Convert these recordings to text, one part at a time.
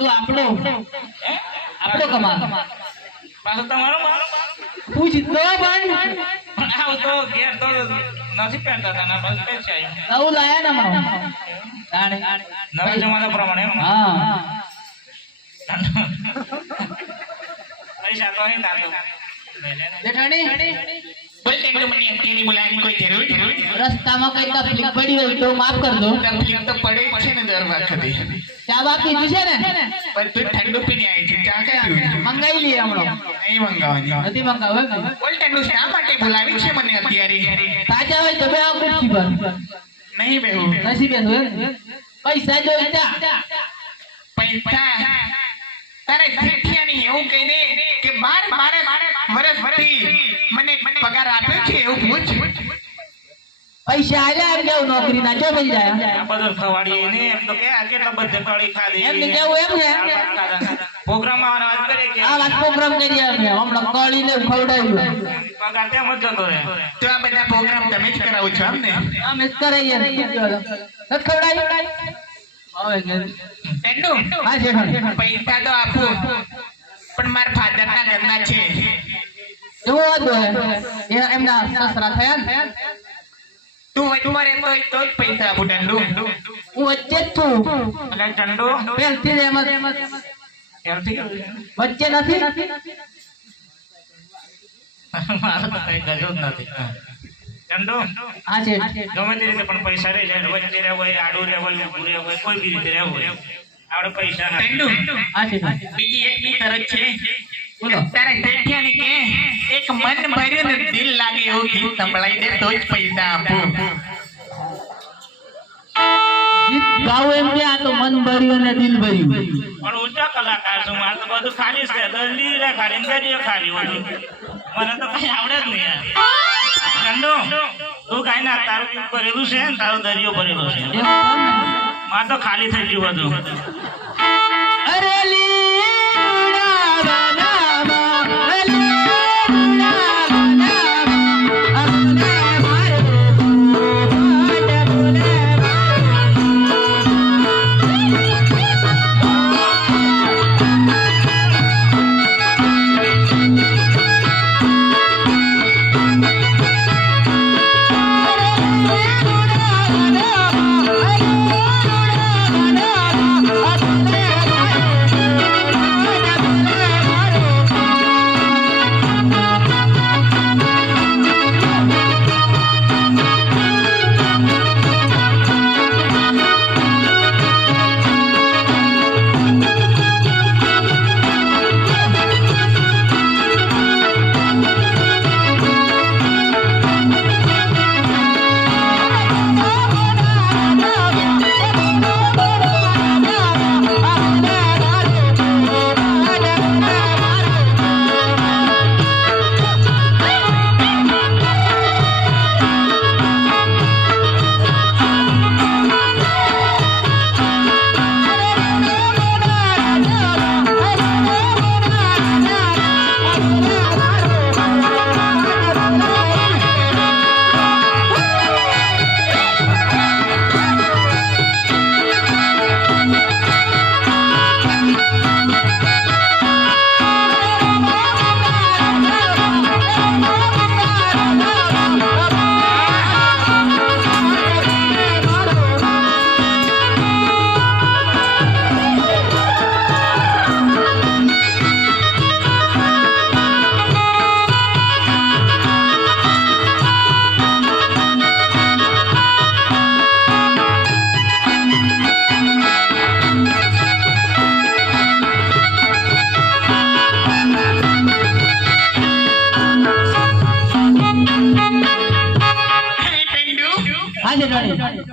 બધું આપણો. હે? આપણો કમાલ. પાછો તમારો પૂછ તો પણ આવ તો ઘેર તો નથી પહેરતા હતા ના બસ પહેરશે આવું નવું લાયા ને મારો. નવા જમાના પ્રમાણે. હા. પૈસા તો હે ના તો. જેઠાણી રસ્તામાં કઈ તકલીફ પડી હોય તો માફ કરજો. તકલીફ તો પડે જ છે ને દર વખતે. બા પીધી છે ને પણ તું ઠંડુ પીને આવી છે ચા કઈ પીવું મંગાઈ લઈએ હમણાં નહીં મંગાવવાની નથી મંગાવે બોલ ટેન્ડુ શા માટે બોલાવી છે મને અત્યારે તાજા હોય તમે બે આ ખુરશી પર નહીં બેહું નથી એમ? પૈસા જોઈતા પૈસા તારે શેઠિયાની એવું કહી દે કે બાર બાર વર્ષથી મને પગાર આપ્યો છે એવું પૂછ પૈસા આલ્યા એમ કેવું નોકરી ના જો મળી જાય આ બધું ખવાડીએ ને એમ તો કે આ કેટલા બધા કળી ખાધી એમ ને કેવું એમ ને પ્રોગ્રામ આવવાનો વાત કરે કે આ વાત પ્રોગ્રામ કરીએ અમે હમણાં કળીને ખવડાવ્યું પગાર તેમ જ જતો રહે તો આ બધા પ્રોગ્રામ તમે જ કરાવો છો એમ ને અમે જ કરાઈએ ને શું કહો છો? નથી ખવડાવ્યું હવે કે ટેન્ડુ હા જેઠાણી પૈસા તો આપું પણ મારા ફાધર ના ઘરના છે એવું હતું હે એ એમના સસરા થયા ને તું વધુ મારે તો તો પૈસા આપું હું વચ્ચે જ છું. એટલે ચંડુ પહેલથી જ એમ? વચ્ચે નથી. મારો ગજો જ નથી. ડંડો હા છે. ગમે તે રીતે પણ પૈસા રહી જાય વચ્ચે રહેવું હોય આડું રહેવું હોય ઊભું રહેવું હોય કોઈ બી રીતે રહેવું હોય. આપણે પૈસા ટેન્ડુ હા છે. બીજી એક બી શરત છે. તારા શેઠિયાને કે એક મન ભર્યું ને દિલ લાગે એવું ગીત સંભળાઈ દે તો જ પૈસા આપું. ગાવું એમ કે આ તો મન ભર્યું અને દિલ ભર્યું. પણ ઊંચા કલાકાર છું મારે તો બધું ખાલી છે. દલી રે ખાલી દરિયો ખાલી બધું મને તો કઈ આવડે જ નહીં યાર. તું કાંઈ ના તારું ભરેલું છે ને? તારો દરિયો ભરેલો છે. મારે તો ખાલી થઈ ગયું બધું.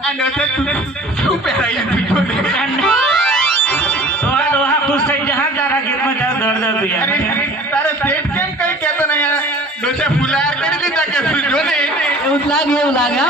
આ તું શું પહેરાયું દીધું ને? ડોહા ડોહા ખુશ થઈ જા તારા ગીતમાં તારું દર્દ હતું યાર તારો શેઠ કેમ કઈ કહેતો નહીં યાર? કરી દીધા કે જો ને એવું લાગે એવું લાગે.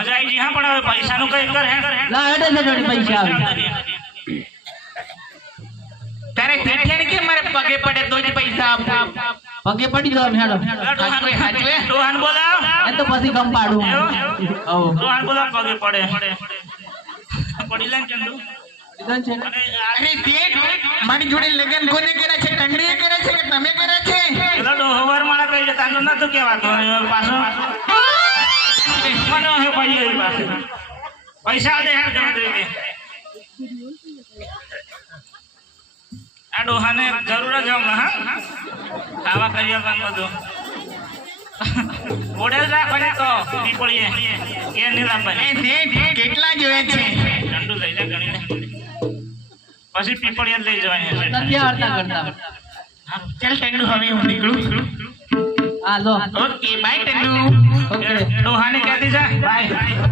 મજા આવી ગઈ હા પણ હવે પૈસાનું કઈ કર હે? લા હેડે છે જોડી પૈસા આવે. તારે ઠેઠિયાને કેમ મારે પગે પડે તો જ પૈસા આપું? પગે પડી જાવ હેડો. રોહન બોલા એ તો પછી ગમ પાડું. રોહન બોલા પગે પડે. પડી લે ચંદુ. છે ને? અને આ અરે શેઠ મારી જોડે લગ્ન કોને કર્યા છે? કંડરીએ કર્યા છે કે તમે કરે છે? પેલો ડોહો વરમાળા કહી છે તાંડુ નતું કહેવાતું. હવે પાછો મને હવે પડી ગઈ પાછું. પૈસા દે ગણતરી દે આ ડોહાને જરૂર જ હમણાં હા? ખાવા કરી આપવાનું બધું. ઓડે જ તો પીપળીએ કે લાવવાની એ કેટલા જોયે છે? ઠંડુ લઈ લે ગણી પછી પીપળીએ લઈ જવાની છે. નથી આવડતા કરતા ચાલ ટેન્ડુ હવે હું નીકળું. હા લો. ઓકે બાય ઓકે ડોહાને કહેતી છે બાય